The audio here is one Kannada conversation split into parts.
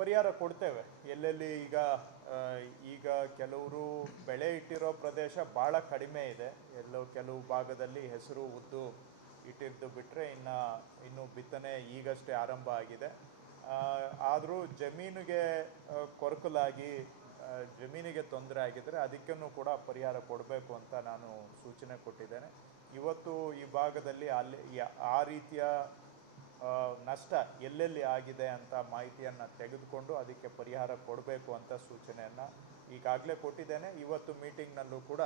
ಪರಿಹಾರ ಕೊಡ್ತೇವೆ. ಎಲ್ಲೆಲ್ಲಿ ಈಗ ಈಗ ಕೆಲವರು ಬೆಳೆ ಇಟ್ಟಿರೋ ಪ್ರದೇಶ ಭಾಳ ಕಡಿಮೆ ಇದೆ. ಎಲ್ಲೋ ಕೆಲವು ಭಾಗದಲ್ಲಿ ಹೆಸರು ಉದ್ದು ಇಟ್ಟಿದ್ದು ಬಿಟ್ಟರೆ ಇನ್ನು ಇನ್ನು ಬಿತ್ತನೆ ಈಗಷ್ಟೇ ಆರಂಭ ಆಗಿದೆ. ಆದರೂ ಜಮೀನಿಗೆ ಕೊರಕಲಾಗಿ ಜಮೀನಿಗೆ ತೊಂದರೆ ಆಗಿದ್ದರೆ ಅದಕ್ಕೂ ಕೂಡ ಪರಿಹಾರ ಕೊಡಬೇಕು ಅಂತ ನಾನು ಸೂಚನೆ ಕೊಟ್ಟಿದ್ದೇನೆ. ಇವತ್ತು ಈ ಭಾಗದಲ್ಲಿ ಅಲ್ಲಿ ಆ ರೀತಿಯ ನಷ್ಟ ಎಲ್ಲೆಲ್ಲಿ ಆಗಿದೆ ಅಂತ ಮಾಹಿತಿಯನ್ನು ತೆಗೆದುಕೊಂಡು ಅದಕ್ಕೆ ಪರಿಹಾರ ಕೊಡಬೇಕು ಅಂತ ಸೂಚನೆಯನ್ನು ಈಗಾಗಲೇ ಕೊಟ್ಟಿದ್ದೇನೆ. ಇವತ್ತು ಮೀಟಿಂಗ್ನಲ್ಲೂ ಕೂಡ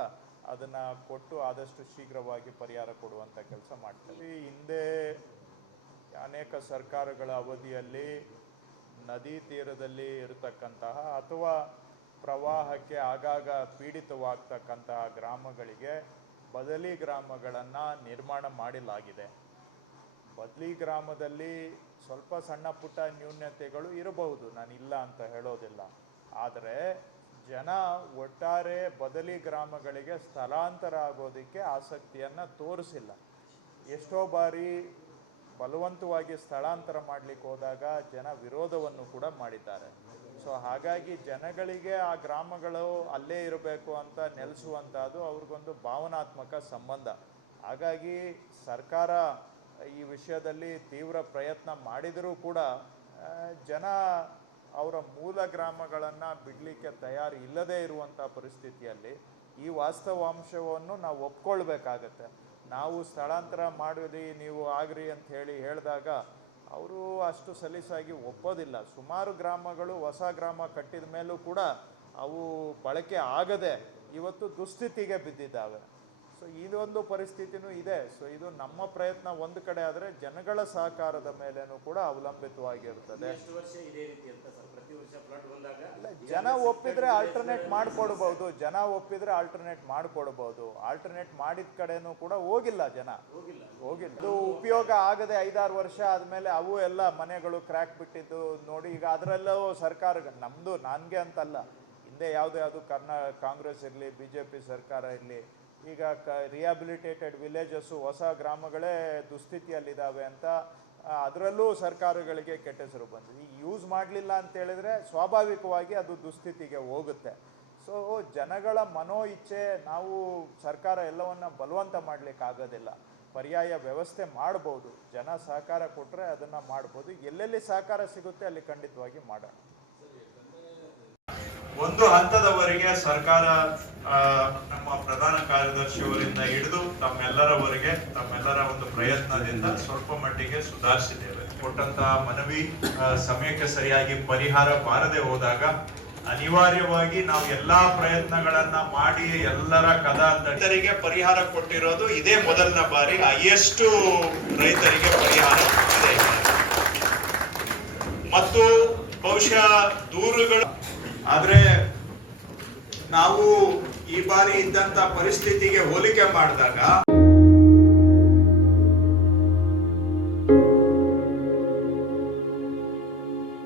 ಅದನ್ನು ಕೊಟ್ಟು ಆದಷ್ಟು ಶೀಘ್ರವಾಗಿ ಪರಿಹಾರ ಕೊಡುವಂಥ ಕೆಲಸ ಮಾಡ್ತೀವಿ. ಹಿಂದೆ ಅನೇಕ ಸರ್ಕಾರಗಳ ಅವಧಿಯಲ್ಲಿ ನದಿ ತೀರದಲ್ಲಿ ಇರತಕ್ಕಂತಹ ಅಥವಾ ಪ್ರವಾಹಕ್ಕೆ ಆಗಾಗ ಪೀಡಿತವಾಗ್ತಕ್ಕಂತಹ ಗ್ರಾಮಗಳಿಗೆ ಬದಲಿ ಗ್ರಾಮಗಳನ್ನು ನಿರ್ಮಾಣ ಮಾಡಲಾಗಿದೆ. ಬದ್ಲಿ ಗ್ರಾಮದಲ್ಲಿ ಸ್ವಲ್ಪ ಸಣ್ಣ ಪುಟ್ಟ ನ್ಯೂನ್ಯತೆಗಳು ಇರಬಹುದು. ಇಲ್ಲ ಅಂತ ಹೇಳೋದಿಲ್ಲ. ಆದರೆ ಜನ ಒಟ್ಟಾರೆ ಬದಲಿ ಗ್ರಾಮಗಳಿಗೆ ಸ್ಥಳಾಂತರ ಆಗೋದಕ್ಕೆ ಆಸಕ್ತಿಯನ್ನು ತೋರಿಸಿಲ್ಲ. ಎಷ್ಟೋ ಬಾರಿ ಬಲವಂತವಾಗಿ ಸ್ಥಳಾಂತರ ಮಾಡಲಿಕ್ಕೆ ಹೋದಾಗ ಜನ ವಿರೋಧವನ್ನು ಕೂಡ ಮಾಡಿದ್ದಾರೆ. ಸೊ ಹಾಗಾಗಿ ಜನಗಳಿಗೆ ಆ ಗ್ರಾಮಗಳು ಅಲ್ಲೇ ಇರಬೇಕು ಅಂತ ನೆಲೆಸುವಂಥದ್ದು ಅವ್ರಿಗೊಂದು ಭಾವನಾತ್ಮಕ ಸಂಬಂಧ. ಹಾಗಾಗಿ ಸರ್ಕಾರ ಈ ವಿಷಯದಲ್ಲಿ ತೀವ್ರ ಪ್ರಯತ್ನ ಮಾಡಿದರೂ ಕೂಡ ಜನ ಅವರ ಮೂಲ ಗ್ರಾಮಗಳನ್ನು ಬಿಡಲಿಕ್ಕೆ ತಯಾರು ಇಲ್ಲದೇ ಇರುವಂಥ ಪರಿಸ್ಥಿತಿಯಲ್ಲಿ ಈ ವಾಸ್ತವಾಂಶವನ್ನು ನಾವು ಒಪ್ಕೊಳ್ಬೇಕಾಗತ್ತೆ. ನಾವು ಸ್ಥಳಾಂತರ ಮಾಡಿರಿ ನೀವು ಆಗ್ರಿ ಅಂತ ಹೇಳಿ ಹೇಳಿದಾಗ ಅವರು ಅಷ್ಟು ಸಲೀಸಾಗಿ ಒಪ್ಪೋದಿಲ್ಲ. ಸುಮಾರು ಗ್ರಾಮಗಳು ಹೊಸ ಗ್ರಾಮ ಕಟ್ಟಿದ ಮೇಲೂ ಕೂಡ ಅವು ಬಳಕೆ ಆಗದೆ ಇವತ್ತು ದುಸ್ಥಿತಿಗೆ ಬಿದ್ದಿದ್ದಾವೆ. ಸೊ ಇದೊಂದು ಪರಿಸ್ಥಿತಿನೂ ಇದೆ. ಸೊ ಇದು ನಮ್ಮ ಪ್ರಯತ್ನ ಒಂದು ಕಡೆ ಆದರೆ ಜನಗಳ ಸಹಕಾರದ ಮೇಲೇನೂ ಕೂಡ ಅವಲಂಬಿತವಾಗಿರ್ತದೆ ಜನ ಒಪ್ಪಿದ್ರೆ ಆಲ್ಟರ್ನೇಟ್ ಮಾಡ್ಕೊಡ್ಬೋದು. ಜನ ಒಪ್ಪಿದ್ರೆ ಆಲ್ಟರ್ನೇಟ್ ಮಾಡ್ಕೊಡ್ಬೋದು. ಆಲ್ಟರ್ನೇಟ್ ಮಾಡಿದ ಕಡೆನೂ ಕೂಡ ಹೋಗಿಲ್ಲ ಜನ. ಹೋಗಿಲ್ಲ. ಹೋಗಿಲ್ಲ. ಅದು ಉಪಯೋಗ ಆಗದೆ ಐದಾರು ವರ್ಷ ಆದಮೇಲೆ ಅವು ಎಲ್ಲ ಮನೆಗಳು ಕ್ರ್ಯಾಕ್ ಬಿಟ್ಟಿದ್ದು ನೋಡಿ ಈಗ ಅದರಲ್ಲೂ ಸರ್ಕಾರ ನಮ್ಮದು ನನಗೆ ಅಂತಲ್ಲ. ಹಿಂದೆ ಯಾವುದೇ ಯಾವುದು ಕರ್ನಾ ಕಾಂಗ್ರೆಸ್ ಇರಲಿ ಬಿ ಜೆ ಪಿ ಸರ್ಕಾರ ಇರಲಿ ಈಗ ಕ ರಿಯಾಬಿಲಿಟೇಟೆಡ್ ವಿಲೇಜಸ್ಸು ಹೊಸ ಗ್ರಾಮಗಳೇ ದುಸ್ಥಿತಿಯಲ್ಲಿದ್ದಾವೆ ಅಂತ ಅದರಲ್ಲೂ ಸರ್ಕಾರಗಳಿಗೆ ಕೆಟ್ಟ ಹೆಸರು ಬಂದಿದೆ ಯೂಸ್ ಮಾಡಲಿಲ್ಲ ಅಂತೇಳಿದರೆ ಸ್ವಾಭಾವಿಕವಾಗಿ ಅದು ದುಸ್ಥಿತಿಗೆ ಹೋಗುತ್ತೆ. ಸೊ ಜನಗಳ ಮನೋ ಇಚ್ಛೆ ನಾವು ಸರ್ಕಾರ ಎಲ್ಲವನ್ನ ಬಲವಂತ ಮಾಡಲಿಕ್ಕೆ ಆಗೋದಿಲ್ಲ. ಪರ್ಯಾಯ ವ್ಯವಸ್ಥೆ ಮಾಡ್ಬೋದು. ಜನ ಸಹಕಾರ ಕೊಟ್ಟರೆ ಅದನ್ನು ಮಾಡ್ಬೋದು. ಎಲ್ಲೆಲ್ಲಿ ಸಹಕಾರ ಸಿಗುತ್ತೆ ಅಲ್ಲಿ ಖಂಡಿತವಾಗಿ ಮಾಡೋಣ. ಒಂದು ಹಂತದವರೆಗೆ ಸರ್ಕಾರ ನಮ್ಮ ಕಾರ್ಯದರ್ಶಿಯವರಿಂದ ಹಿಡಿದು ತಮ್ಮೆಲ್ಲರವರೆಗೆ ತಮ್ಮೆಲ್ಲರ ಒಂದು ಪ್ರಯತ್ನದಿಂದ ಸ್ವಲ್ಪ ಮಟ್ಟಿಗೆ ಸುಧಾರಿಸಿದ್ದೇವೆ. ಕೊಟ್ಟಂತಹ ಮನವಿ ಸಮಯಕ್ಕೆ ಸರಿಯಾಗಿ ಪರಿಹಾರ ಬಾರದೆ ಹೋದಾಗ ಅನಿವಾರ್ಯವಾಗಿ ನಾವು ಎಲ್ಲಾ ಪ್ರಯತ್ನಗಳನ್ನ ಮಾಡಿ ಎಲ್ಲರ ಕದ ರೈತರಿಗೆ ಪರಿಹಾರ ಕೊಟ್ಟಿರೋದು ಇದೇ ಮೊದಲನ ಬಾರಿ. ಹೈಯೆಸ್ಟ್ ರೈತರಿಗೆ ಪರಿಹಾರ ಮತ್ತು ಬಹುಶಃ ದೂರುಗಳು. ಆದ್ರೆ ನಾವು ಈ ಬಾರಿ ಇದ್ದಂತ ಪರಿಸ್ಥಿತಿಗೆ ಹೋಲಿಕೆ ಮಾಡಿದಾಗ